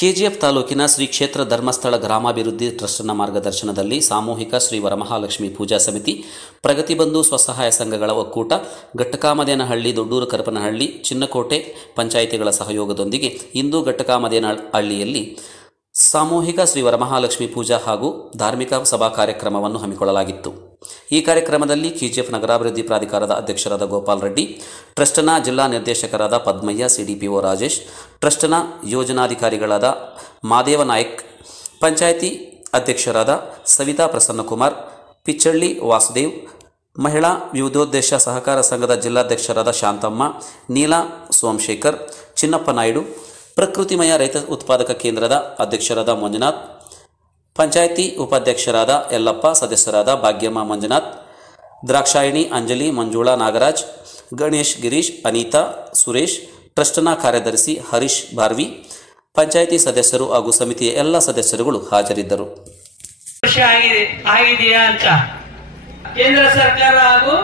KGF ತಾಲೂಕಿನ ಶ್ರೀ ಕ್ಷೇತ್ರ ಧರ್ಮಸ್ಥಳ ಗ್ರಾಮಾಭಿವೃದ್ಧಿ ಟ್ರಸ್ಟ್ನ ಮಾರ್ಗದರ್ಶನದಲ್ಲಿ ಸಾಮೂಹಿಕ ಶ್ರೀ ವರಮಹಾಲಕ್ಷ್ಮಿ ಪೂಜಾ ಸಮಿತಿ, ಪ್ರಗತಿಬಂಧು ಸ್ವಸಹಾಯ ಸಂಘಗಳ ಒಕ್ಕೂಟ, ಘಟ್ಟಕಾಮದೇನಹಳ್ಳಿ, ದೊಡ್ಡೂರು ಕರಪನಹಳ್ಳಿ, ಚಿನ್ನಕೋಟೆ ಪಂಚಾಯಿತಿಗಳ ಸಹಯೋಗದೊಂದಿಗೆ ಇಂದು ಘಟ್ಟಕಾಮದೇನಹಳ್ಳಿಯಲ್ಲಿ ಸಾಮೂಹಿಕ ಶ್ರೀ ವರಮಹಾಲಕ್ಷ್ಮಿ ಪೂಜಾ ಹಾಗೂ ಧಾರ್ಮಿಕ ಸಭಾ ಕಾರ್ಯಕ್ರಮವನ್ನು ಹಮ್ಮಿಕೊಳ್ಳಲಾಗಿತ್ತು. ಈ ಕಾರ್ಯಕ್ರಮದಲ್ಲಿ ಕೆಜಿಎಫ್ ನಗರಾಭಿವೃದ್ಧಿ ಪ್ರಾಧಿಕಾರದ ಅಧ್ಯಕ್ಷರಾದ ಗೋಪಾಲ್ ರೆಡ್ಡಿ, ಟ್ರಸ್ಟ್ನ ಜಿಲ್ಲಾ ನಿರ್ದೇಶಕರಾದ ಪದ್ಮಯ್ಯ, ಸಿಡಿಪಿಒ ರಾಜೇಶ್, ಟ್ರಸ್ಟ್ನ ಯೋಜನಾಧಿಕಾರಿಗಳಾದ ಮಾದೇವ ನಾಯ್ಕ್, ಪಂಚಾಯಿತಿ ಅಧ್ಯಕ್ಷರಾದ ಸವಿತಾ ಪ್ರಸನ್ನಕುಮಾರ್, ಪಿಚ್ಚಳ್ಳಿ ವಾಸುದೇವ್, ಮಹಿಳಾ ವಿವಿಧೋದ್ದೇಶ ಸಹಕಾರ ಸಂಘದ ಜಿಲ್ಲಾಧ್ಯಕ್ಷರಾದ ಶಾಂತಮ್ಮ, ನೀಲಾ ಸೋಮಶೇಖರ್, ಚಿನ್ನಪ್ಪ ನಾಯ್ಡು, ಪ್ರಕೃತಿಮಯ ರೈತ ಉತ್ಪಾದಕ ಕೇಂದ್ರದ ಅಧ್ಯಕ್ಷರಾದ ಮಂಜುನಾಥ್, ಪಂಚಾಯಿತಿ ಉಪಾಧ್ಯಕ್ಷರಾದ ಯಲ್ಲಪ್ಪ, ಸದಸ್ಯರಾದ ಭಾಗ್ಯಮ್ಮ, ಮಂಜುನಾಥ್, ದ್ರಾಕ್ಷಾಯಿಣಿ, ಅಂಜಲಿ, ಮಂಜುಳಾ, ನಾಗರಾಜ್, ಗಣೇಶ್, ಗಿರೀಶ್, ಅನಿತಾ, ಸುರೇಶ್, ಟ್ರಸ್ಟ್ನ ಕಾರ್ಯದರ್ಶಿ ಹರೀಶ್ ಬಾರ್ವಿ, ಪಂಚಾಯಿತಿ ಸದಸ್ಯರು ಹಾಗೂ ಸಮಿತಿಯ ಎಲ್ಲ ಸದಸ್ಯರುಗಳು ಹಾಜರಿದ್ದರು. ಆಗಿದೆಯಾ ಅಂತ ಕೇಂದ್ರ ಸರ್ಕಾರ ಹಾಗೂ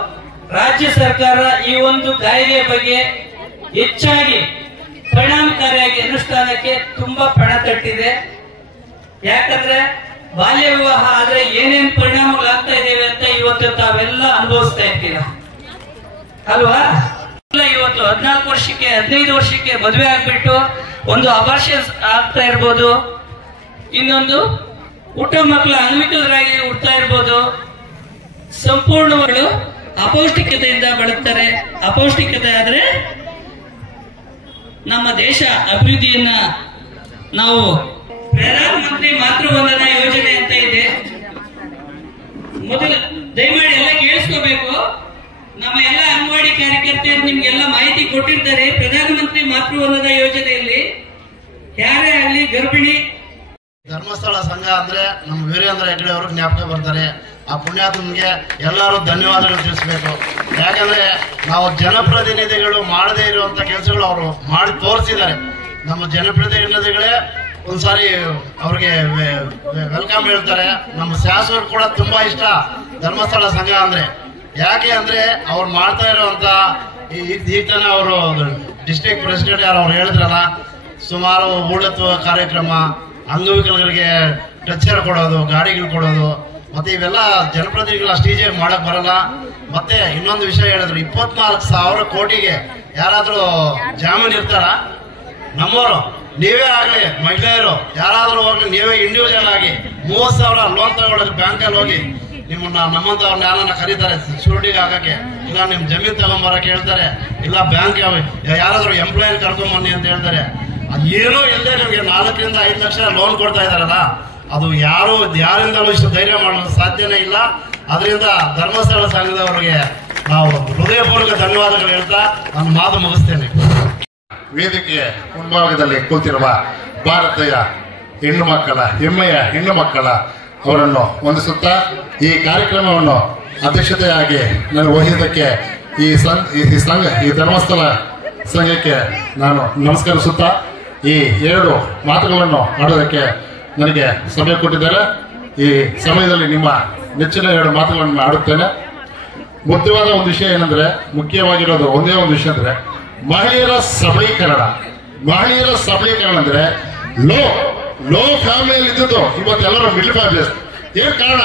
ರಾಜ್ಯ ಸರ್ಕಾರ ಈ ಒಂದು ಕಾಯ್ದೆ ಬಗ್ಗೆ ಹೆಚ್ಚಾಗಿ ಪರಿಣಾಮಕಾರಿಯಾಗಿ ಅನುಷ್ಠಾನಕ್ಕೆ ತುಂಬಾ ಪಣ ತಟ್ಟಿದೆ. ಯಾಕಂದ್ರೆ ಬಾಲ್ಯ ವಿವಾಹ ಆದ್ರೆ ಏನೇನ್ ಪರಿಣಾಮಗಳಾಗ್ತಾ ಇದ್ದೇವೆ ಅಂತ ಇವತ್ತು ತಾವೆಲ್ಲ ಅನುಭವಿಸ್ತಾ ಇರ್ತೀರ ಅಲ್ವಾ? ಇವತ್ತು 14 ವರ್ಷಕ್ಕೆ 15 ವರ್ಷಕ್ಕೆ ಮದುವೆ ಆಗ್ಬಿಟ್ಟು ಒಂದು ಅಬಾರ್ಷನ್ ಆಗ್ತಾ ಇರ್ಬೋದು, ಇನ್ನೊಂದು ಊಟ ಮಕ್ಕಳು ಅಂಗವಿಕಲರಾಗಿ ಹುಡ್ತಾ ಇರ್ಬೋದು. ಸಂಪೂರ್ಣಗಳು ಅಪೌಷ್ಟಿಕತೆಯಿಂದ ಬಳಲ್ತಾರೆ. ಅಪೌಷ್ಟಿಕತೆ ಆದ್ರೆ ನಮ್ಮ ದೇಶ ಅಭಿವೃದ್ಧಿಯನ್ನ ನಾವು ಪ್ರಧಾನಮಂತ್ರಿ ಮಾತೃವಂದನಾ ಯೋಜನೆ ಅಂತ ಇದೆ. ಮೊದಲು ದಯಮಾಡಿ ಎಲ್ಲ ಕೇಳಿಸ್ಕೋಬೇಕು. ನಮ್ಮ ಎಲ್ಲ ಅಂಗನವಾಡಿ ಕಾರ್ಯಕರ್ತೆಯರು ನಿಮ್ಗೆಲ್ಲ ಮಾಹಿತಿ ಕೊಟ್ಟಿರ್ತಾರೆ. ಪ್ರಧಾನಮಂತ್ರಿ ಮಾತೃವಂದನಾ ಯೋಜನೆಯಲ್ಲಿ ಯಾರೇ ಆಗಲಿ ಗರ್ಭಿಣಿ ಧರ್ಮಸ್ಥಳ ಸಂಘ ಅಂದ್ರೆ ನಮ್ಮ ವೀರೇಂದ್ರ ಹೆಗ್ಗಡೆ ಅವರು ಜ್ಞಾಪಕ ಬರ್ತಾರೆ. ಆ ಪುಣ್ಯಾತ್ಮನಿಗೆ ಎಲ್ಲರೂ ಧನ್ಯವಾದಗಳು ತಿಳಿಸ್ಬೇಕು. ಯಾಕಂದ್ರೆ ನಾವು ಜನಪ್ರತಿನಿಧಿಗಳು ಮಾಡದೇ ಇರುವಂತ ಕೆಲಸಗಳು ಅವರು ಮಾಡಿ ತೋರಿಸಿದ್ದಾರೆ. ನಮ್ಮ ಜನಪ್ರತಿನಿಧಿಗಳೇ ಒಂದ್ಸಾರಿ ಅವ್ರಿಗೆ ವೆಲ್ಕಮ್ ಹೇಳ್ತಾರೆ. ನಮ್ಮ ಶಾಸಕರು ಕೂಡ ತುಂಬಾ ಇಷ್ಟ ಧರ್ಮಸ್ಥಳ ಸಂಘ ಅಂದ್ರೆ. ಯಾಕೆ ಅಂದ್ರೆ ಅವ್ರು ಮಾಡ್ತಾ ಇರುವಂತ ಈಗ ತಾನೆ ಅವರು ಡಿಸ್ಟ್ರಿಕ್ಟ್ ಪ್ರೆಸಿಡೆಂಟ್ ಯಾರು ಅವ್ರು ಹೇಳಿದ್ರಲ್ಲ, ಸುಮಾರು ಊಳತ್ವ ಕಾರ್ಯಕ್ರಮ, ಅಂಗವಿಕಲರಿಗೆ ಟಚರ್ ಕೊಡೋದು, ಗಾಡಿಗಳು ಕೊಡೋದು, ಮತ್ತೆ ಇವೆಲ್ಲ ಜನಪ್ರತಿನಿಧಿಗಳು ಅಷ್ಟು ಈಜಿಯಾಗಿ ಮಾಡಕ್ ಬರಲ್ಲ. ಮತ್ತೆ ಇನ್ನೊಂದು ವಿಷಯ ಹೇಳಿದ್ರು, 24,000 ಕೋಟಿಗೆ ಯಾರಾದ್ರೂ ಜಾಮೀನು ಇರ್ತಾರ? ನಮ್ಮವರು ನೀವೇ ಆಗ್ಲಿ, ಮಹಿಳೆಯರು ಯಾರಾದ್ರೂ ಹೋಗ್ಲಿ, ನೀವೇ ಇಂಡಿವಿಜುವಲ್ ಆಗಿ 30,000 ಲೋನ್ ತಗೊಳ್ಳೋದು ಬ್ಯಾಂಕಲ್ಲಿ ಹೋಗಿ ನಿಮ್ಮನ್ನ ನಮ್ಮಂತವ್ರನ್ನ ಯಾರನ್ನ ಕರೀತಾರೆ ಶೂರಿಟಿಗೆ ಹಾಕಕ್ಕೆ, ಇಲ್ಲ ನಿಮ್ ಜಮೀನ್ ತಗೊಂಬರಕ್ಕೆ ಹೇಳ್ತಾರೆ, ಇಲ್ಲ ಬ್ಯಾಂಕ್ ಯಾರಾದ್ರೂ ಎಂಪ್ಲಾಯ್ ಕರ್ಕೊಂಬನ್ನಿ ಅಂತ ಹೇಳ್ತಾರೆ. ಏನೋ ಎಲ್ಲೇ ನಿಮ್ಗೆ 4 ರಿಂದ 5 ಲಕ್ಷ ಲೋನ್ ಕೊಡ್ತಾ ಇದಾರಲ್ಲ, ಅದು ಯಾರಿಂದಲೂ ಇಷ್ಟು ಧೈರ್ಯ ಮಾಡಲು ಸಾಧ್ಯನೇ ಇಲ್ಲ. ಅದರಿಂದ ಧರ್ಮಸ್ಥಳ ಸಂಘದವರಿಗೆ ನಾವು ಹೃದಯಪೂರ್ವಕ ಧನ್ಯವಾದಗಳು ಹೇಳ್ತಾ ನಾನು ಮಾತು ಮುಗಿಸ್ತೇನೆ. ವೇದಿಕೆಯ ಮುಂಭಾಗದಲ್ಲಿ ಕೂತಿರುವ ಭಾರತೀಯ ಹೆಣ್ಣು ಮಕ್ಕಳ, ಹೆಮ್ಮೆಯ ಹೆಣ್ಣು ಮಕ್ಕಳ ಅವರನ್ನು ವಂದಿಸುತ್ತಾ ಈ ಕಾರ್ಯಕ್ರಮವನ್ನು ಅಧ್ಯಕ್ಷತೆಯಾಗಿ ನಾನು ವಹಿಸಿದ್ದಕ್ಕೆ ಈ ಧರ್ಮಸ್ಥಳ ಸಂಘಕ್ಕೆ ನಾನು ನಮಸ್ಕರಿಸುತ್ತಾ ಈ 2 ಮಾತುಗಳನ್ನು ಆಡೋದಕ್ಕೆ ನನಗೆ ಸಮಯ ಕೊಟ್ಟಿದ್ದಾರೆ. ಈ ಸಮಯದಲ್ಲಿ ನಿಮ್ಮ ನೆಚ್ಚಿನ 2 ಮಾತುಗಳನ್ನು ಆಡುತ್ತೇನೆ. ಮುಖ್ಯವಾದ ಒಂದು ವಿಷಯ ಏನಂದ್ರೆ, ಮುಖ್ಯವಾಗಿರೋದು ಒಂದೇ ಒಂದು ವಿಷಯ ಅಂದ್ರೆ ಮಹಿಳೆಯರ ಸಬಲೀಕರಣ. ಮಹಿಳೆಯರ ಸಬಲೀಕರಣ ಅಂದ್ರೆ ಲೋ ಫ್ಯಾಮಿಲಿಯಲ್ಲಿ ಇದ್ದದ್ದು ಇವತ್ತೆಲ್ಲರೂ ಮಿಡ್ಲ್ ಫ್ಯಾಮಿಲಿ. ಏನ್ ಕಾರಣ?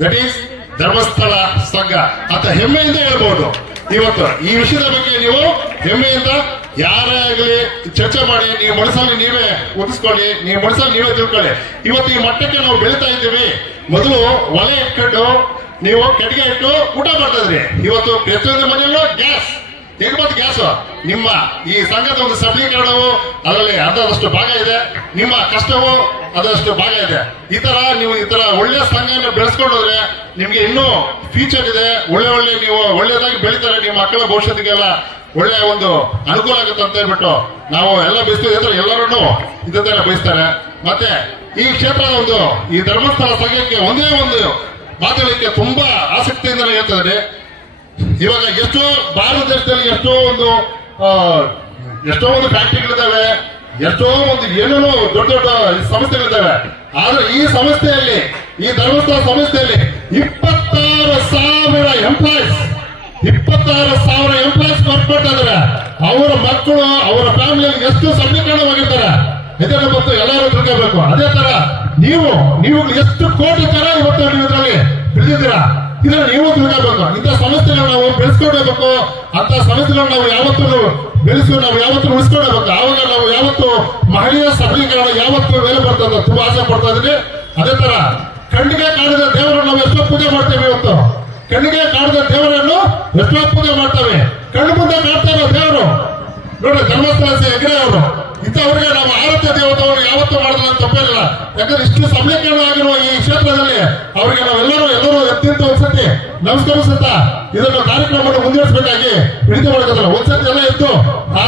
ದಟ್ ಈಸ್ ಧರ್ಮಸ್ಥಳ ಸಂಘ ಅಂತ ಹೆಮ್ಮೆಯಿಂದ ಹೇಳ್ಬಹುದು. ಇವತ್ತು ಈ ವಿಷಯದ ಬಗ್ಗೆ ನೀವು ಹೆಮ್ಮೆಯಿಂದ ಯಾರೇ ಆಗಲಿ ಚರ್ಚೆ ಮಾಡಿ, ನೀವು ಮನಸ್ಸಲ್ಲಿ ನೀವೇ ಒದಿಸ್ಕೊಳ್ಳಿ, ನೀವು ಮನಸ್ಸಲ್ಲಿ ನೀವೇ ತಿಳ್ಕೊಳ್ಳಿ. ಇವತ್ತು ಈ ಮಟ್ಟಕ್ಕೆ ನಾವು ಬೆಳೀತಾ ಇದ್ದೀವಿ. ಮೊದಲು ಒಲೆ ಇಟ್ಕೊಂಡು ನೀವು ಕಟ್ಟಿಗೆ ಇಟ್ಟು ಊಟ ಮಾಡ್ತಾ ಇದ್ರಿ. ಇವತ್ತು ಪ್ರತಿಯೊಂದು ಮನೆಯಲ್ಲೂ ಗ್ಯಾಸ್. ನಿಮ್ಮ ಈ ಸಂಘದ ಒಂದು ಸಬಲೀಕರಣವು ಅದರಲ್ಲಿ ಅರ್ಧದಷ್ಟು ಭಾಗ ಇದೆ, ನಿಮ್ಮ ಕಷ್ಟವು ಅದಷ್ಟು ಭಾಗ ಇದೆ. ಈ ತರ ಒಳ್ಳೆ ಸಂಘವನ್ನು ಬೆಳೆಸ್ಕೊಂಡು ಹೋದ್ರೆ ನಿಮ್ಗೆ ಇನ್ನೂ ಫ್ಯೂಚರ್ ಇದೆ. ನೀವು ಒಳ್ಳೆದಾಗಿ ಬೆಳೀತಾರೆ. ನಿಮ್ಮ ಮಕ್ಕಳ ಭವಿಷ್ಯತ್ತಿಗೆಲ್ಲ ಒಳ್ಳೆ ಒಂದು ಅನುಕೂಲ ಆಗುತ್ತೆ ಅಂತ ಹೇಳ್ಬಿಟ್ಟು ನಾವು ಎಲ್ಲ ಬಯಸ್ತೀವಿ. ಎಲ್ಲರೂ ಇದನ್ನೆಲ್ಲ ಬಯಸ್ತಾರೆ. ಮತ್ತೆ ಈ ಕ್ಷೇತ್ರದ ಈ ಧರ್ಮಸ್ಥಳ ಸಂಘಕ್ಕೆ ಒಂದೇ ಒಂದು ಮಾತಾಡಲಿಕ್ಕೆ ತುಂಬಾ ಆಸಕ್ತಿಯಿಂದ ಹೇಳ್ತಿದ್ದಾರೆ. ಇವಾಗ ಎಷ್ಟೋ ಭಾರತ ದೇಶದಲ್ಲಿ ಎಷ್ಟೋ ಒಂದು ಫ್ಯಾಕ್ಟರಿಗಳಿದ್ದಾವೆ, ಎಷ್ಟೋ ಒಂದು ಏನೇನೋ ದೊಡ್ಡ ದೊಡ್ಡ ಸಂಸ್ಥೆಗಳಿದ್ದಾವೆ. ಆದ್ರೆ ಈ ಸಂಸ್ಥೆಯಲ್ಲಿ, ಈ ಧರ್ಮಸ್ಥಳ ಸಂಸ್ಥೆಯಲ್ಲಿ 26,000 ಎಂಪ್ಲಾಯ್ಸ್ ವರ್ಕ್ ಮಾಡ್ತಾ ಇದ್ದಾರೆ. ಅವರ ಮಕ್ಕಳು, ಅವರ ಫ್ಯಾಮಿಲಿಯಲ್ಲಿ ಎಷ್ಟು ಸಬಲೀಕರಣವಾಗಿರ್ತಾರೆ. ಇದನ್ನು ಬಂದು ಎಲ್ಲರೂ ತಿಳ್ಕೋಬೇಕು. ಅದೇ ತರ ನೀವು ಎಷ್ಟು ಕೋಟಿ ತರ ಇವತ್ತು ನೀವು ಇದರಲ್ಲಿ ಬೆಳೆದಿದ್ದೀರಾ, ಇದನ್ನ ನೀವು ತಿಳ್ಕೋಬೇಕು. ಇಂಥ ಸಂಸ್ಥೆಗಳನ್ನ ನಾವು ಬೆಳೆಸ್ಕೊಳ್ಬೇಕು. ಅಂತ ಸಂಸ್ಥೆಗಳನ್ನ ನಾವು ಯಾವತ್ತೂ ನಾವು ಯಾವತ್ತೂ ಉಳಿಸ್ಕೊಳ್ಬೇಕು. ಆವಾಗ ನಾವು ಯಾವತ್ತು ಮಹಿಳೆಯ ಸಬಲೀಕರಣ ಯಾವತ್ತು ಮೇಲೆ ಬರ್ತದೆ ತುಂಬಾ ಆಸೆ ಪಡ್ತಾ ಇದ್ರಿ. ಅದೇ ತರ ಕಣ್ಣಿಗೆ ಕಾಣದ ದೇವರನ್ನು ನಾವು ಎಷ್ಟೋ ಪೂಜೆ ಮಾಡ್ತೇವೆ. ಇವತ್ತು ಕಣ್ಣಿಗೆ ಕಾಣದ ದೇವರನ್ನು ಎಷ್ಟೋ ಪೂಜೆ ಮಾಡ್ತೇವೆ. ಕಣ್ಣು ಮುಂದೆ ಕಾಡ್ತಾರೋ ದೇವರು ನೋಡಿ ಧರ್ಮಸ್ಥಳ ಹೆಗ್ಡೆ ಅವರು. ಇಂಥವ್ರಿಗೆ ನಾವು ಆರಾಧ್ಯ ದೇವತವನ್ನು ಯಾವತ್ತೂ ಮಾಡಿದ್ರೆ ತಪ್ಪೇನಿಲ್ಲ. ಯಾಕಂದ್ರೆ ಇಷ್ಟು ಸಬಲೀಕರಣ ಆಗಿರುವ ಈ ಕ್ಷೇತ್ರದಲ್ಲಿ ಅವರಿಗೆ ನಾವೆಲ್ಲರೂ ಅತ್ಯಂತ ಒಂದ್ಸತಿ ನಮಸ್ಕರಿಸುತ್ತಾ ಇದನ್ನು ಕಾರ್ಯಕ್ರಮವನ್ನು ಮುಂದುವರಿಸಬೇಕಾಗಿ ವಿನಂತಿ ಮಾಡ್ತಾರೆ. ಒಂದ್ಸತಿ ಎಲ್ಲ ಇದ್ದು ಆ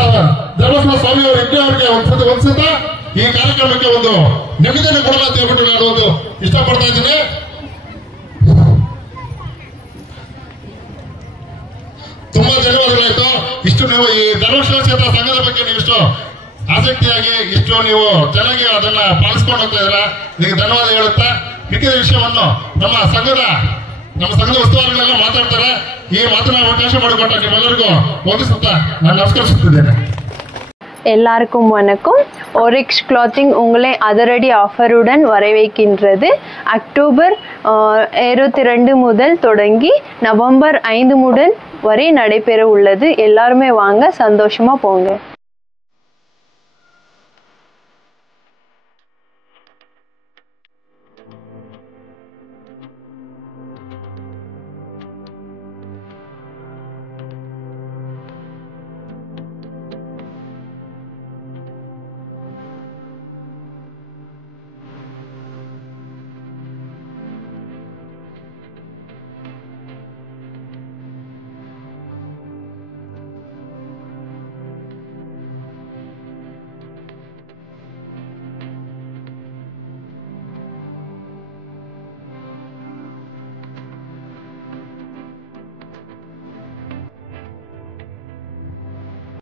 ಧರ್ಮಸ್ಥಳ ಸ್ವಾಮಿಯವರು ಹೆಗ್ಡೆ ಅವರಿಗೆ ಒಂದ್ಸತ ಈ ಕಾರ್ಯಕ್ರಮಕ್ಕೆ ಒಂದು ನೆಮ್ಮದಿಯನ್ನು ಕೊಡಲ್ಲ ಅಂತ ಹೇಳ್ಬಿಟ್ಟು ನಾನು ಒಂದು ಇಷ್ಟಪಡ್ತಾ ಇದ್ದೀನಿ. ತುಂಬಾ ಧನ್ಯವಾದಗಳಾಯ್ತು. ಇಷ್ಟು ನೀವು ಈ ಧರ್ಮಸ್ಥಳ ಕ್ಷೇತ್ರ ಸಂಘದ ಬಗ್ಗೆ ನೀವು ಇಷ್ಟು ಆಸಕ್ತಿಯಾಗಿ ಇಷ್ಟು ನೀವು ಚೆನ್ನಾಗಿ ಅದನ್ನ ಪಾಲಿಸ್ಕೊಂಡು ಹೋಗ್ತಾ ಇದ್ದೀರಾ. ಇದಕ್ಕೆ ಧನ್ಯವಾದ ಹೇಳುತ್ತಾ ಮಿಕ್ಕಿದ ವಿಷಯವನ್ನು ನಮ್ಮ ಸಂಘದ ಉಸ್ತುವಾರಿಗಳೆಲ್ಲ ಮಾತಾಡ್ತಾರೆ. ಈ ಮಾತನಾಡುವ ಅವಕಾಶ ಮಾಡಿಕೊಟ್ಟ ನಿಮ್ಮೆಲ್ಲರಿಗೂ ವಂದಿಸುತ್ತಾ ನಾನು ನಮಸ್ಕರಿಸುತ್ತಿದ್ದೇನೆ. எல்லாருக்கும் வணக்கம். ஓரிக்ஸ் கிளாத்திங் உங்களை அதிரடி ஆஃபருடன் வரவேற்கின்றது. அக்டோபர் 22 முதல் தொடங்கி நவம்பர் 5 முதல் வரை நடைபெற உள்ளது. எல்லாருமே வாங்க, சந்தோஷமா போங்க.